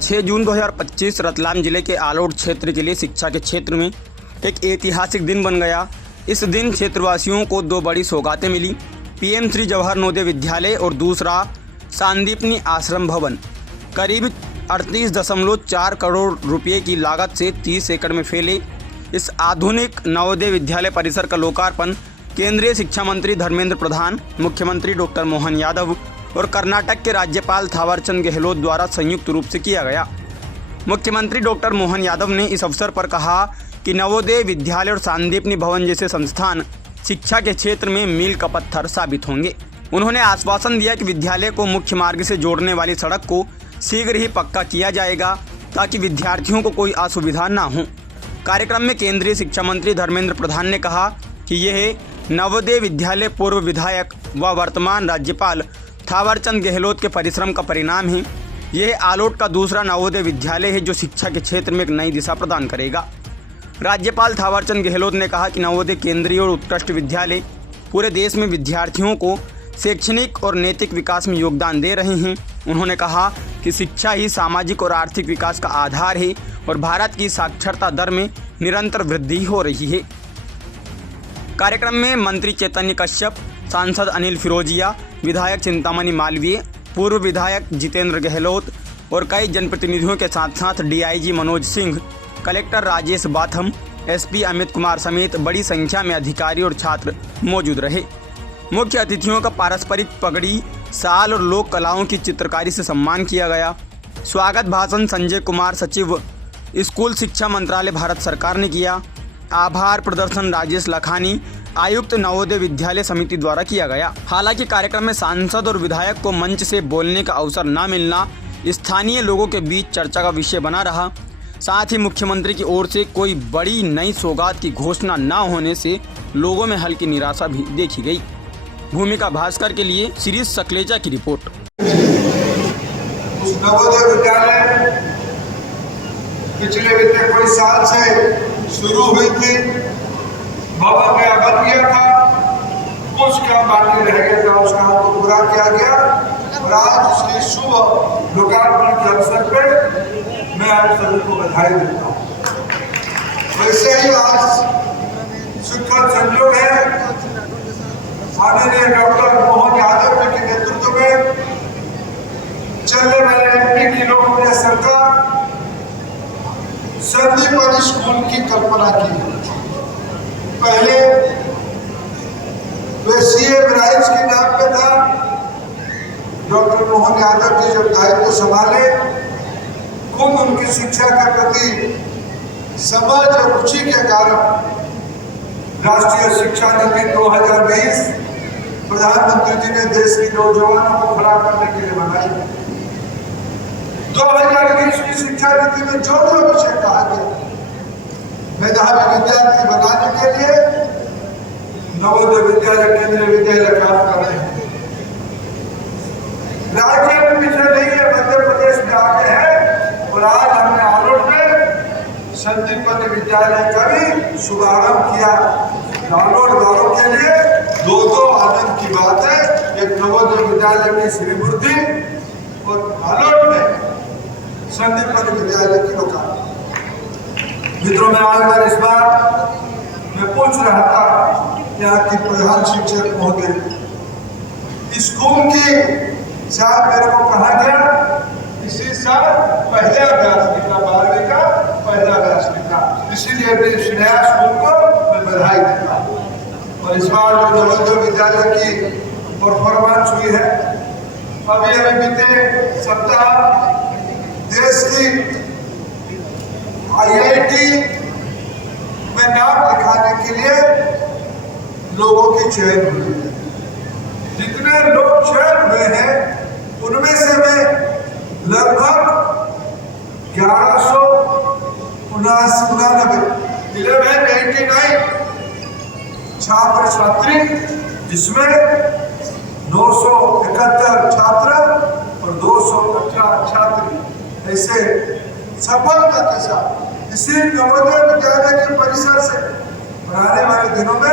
6 जून 2025 रतलाम जिले के आलोट क्षेत्र के लिए शिक्षा के क्षेत्र में एक ऐतिहासिक दिन बन गया। इस दिन क्षेत्रवासियों को दो बड़ी सौगातें मिली। पीएम श्री जवाहर नवोदय विद्यालय और दूसरा सांदीपनी आश्रम भवन। करीब 38.4 करोड़ रुपये की लागत से 30 एकड़ में फैले इस आधुनिक नवोदय विद्यालय परिसर का लोकार्पण केंद्रीय शिक्षा मंत्री धर्मेंद्र प्रधान, मुख्यमंत्री डॉक्टर मोहन यादव और कर्नाटक के राज्यपाल थावरचंद गहलोत द्वारा संयुक्त रूप से किया गया। मुख्यमंत्री डॉक्टर मोहन यादव ने इस अवसर पर कहा कि नवोदय विद्यालय और सांदीपनी भवन जैसे संस्थान शिक्षा के क्षेत्र में मील का पत्थर साबित होंगे। उन्होंने आश्वासन दिया कि विद्यालय को मुख्य मार्ग से जोड़ने वाली सड़क को शीघ्र ही पक्का किया जाएगा ताकि विद्यार्थियों को कोई असुविधा न हो। कार्यक्रम में केंद्रीय शिक्षा मंत्री धर्मेंद्र प्रधान ने कहा कि यह नवोदय विद्यालय पूर्व विधायक व वर्तमान राज्यपाल थावरचंद गहलोत के परिश्रम का परिणाम है। यह आलोट का दूसरा नवोदय विद्यालय है जो शिक्षा के क्षेत्र में एक नई दिशा प्रदान करेगा। राज्यपाल थावरचंद गहलोत ने कहा कि नवोदय केंद्रीय और उत्कृष्ट विद्यालय पूरे देश में विद्यार्थियों को शैक्षणिक और नैतिक विकास में योगदान दे रहे हैं। उन्होंने कहा कि शिक्षा ही सामाजिक और आर्थिक विकास का आधार है और भारत की साक्षरता दर में निरंतर वृद्धि हो रही है। कार्यक्रम में मंत्री चैतन्य कश्यप, सांसद अनिल फिरोजिया, विधायक चिंतामणि मालवीय, पूर्व विधायक जितेंद्र गहलोत और कई जनप्रतिनिधियों के साथ साथ DIG Manoj Singh, collector Rajesh Batham, SP Amit Kumar समेत बड़ी संख्या में अधिकारी और छात्र मौजूद रहे। मुख्य अतिथियों का पारस्परिक पगड़ी, साल और लोक कलाओं की चित्रकारी से सम्मान किया गया। स्वागत भाषण संजय कुमार, सचिव स्कूल शिक्षा मंत्रालय भारत सरकार ने किया। आभार प्रदर्शन राजेश लखानी, आयुक्त नवोदय विद्यालय समिति द्वारा किया गया। हालांकि कार्यक्रम में सांसद और विधायक को मंच से बोलने का अवसर न मिलना स्थानीय लोगों के बीच चर्चा का विषय बना रहा। साथ ही मुख्यमंत्री की ओर से कोई बड़ी नई सौगात की घोषणा न होने से लोगों में हल्की निराशा भी देखी गई। भूमिका भास्कर के लिए शिरीष सकलेचा की रिपोर्ट। उस नवोदय विद्यालय पिछले बीते कोई साल से शुरू हुई थी, भवन में बन गया था, कुछ काम बाकी रह गया था, उस काम को पूरा किया गया और आज उसके शुभ लोकार्पण के अवसर पे मैं आप सभी को बधाई देता हूँ। वैसे ही आज सुखद संयोग है, माननीय डॉक्टर मोहन यादव जी के नेतृत्व में चलने वाले एमपी की लोकप्रिय सरकार संदीपनी स्कूल की कल्पना की। पहले वे सीएम राइज के नाम पे था। डॉक्टर मोहन यादव जी जब दायित्व संभाले, खुद उनकी शिक्षा के प्रति समझ और रुचि के कारण राष्ट्रीय शिक्षा नीति 2020 प्रधानमंत्री जी ने देश के नौजवानों को खड़ा करने के लिए बनाई। 2020 की शिक्षा नीति में जो विषय कहा गया, मेधावी विद्यार्थी बनाने के लिए नवोदय विद्यालय, केंद्रीय विद्यालय काम कर रहे हैं। राज्य में पीछे नहीं है, मध्य प्रदेश में आगे है और आज हमने आलोट में संदीपनी विद्यालय का भी शुभारंभ किया। आलोट वालों के लिए दो आनंद की बात है, एक नवोदय विद्यालय में श्रीवृद्धि और आलोट में संदीपनी विद्यालय की लोकार्पण। मित्रों, में आज इस बार मैं पूछ रहा था यहाँ की प्रधान शिक्षक महोदय, स्कूल की साथ मेरे को कहा गया इसी साल पहला अभ्यास लिखा, 12वीं का पहला अभ्यास लिखा, इसीलिए मैं इस नया स्कूल को मैं बधाई देता हूँ। और इस बार जो नवोदय विद्यालय की परफॉर्मेंस हुई है, अभी बीते सप्ताह देश की आईआईटी में नाम लिखाने के लिए लोगों की चयन हुई है। जितने लोग चयन हुए हैं उनमें से मैं लगभग 1199 छात्र छात्री, जिसमें 971 छात्र और 218 छात्री ऐसे सफलता के साथ इसी नवोदय विद्यालय के परिसर से आने वाले दिनों में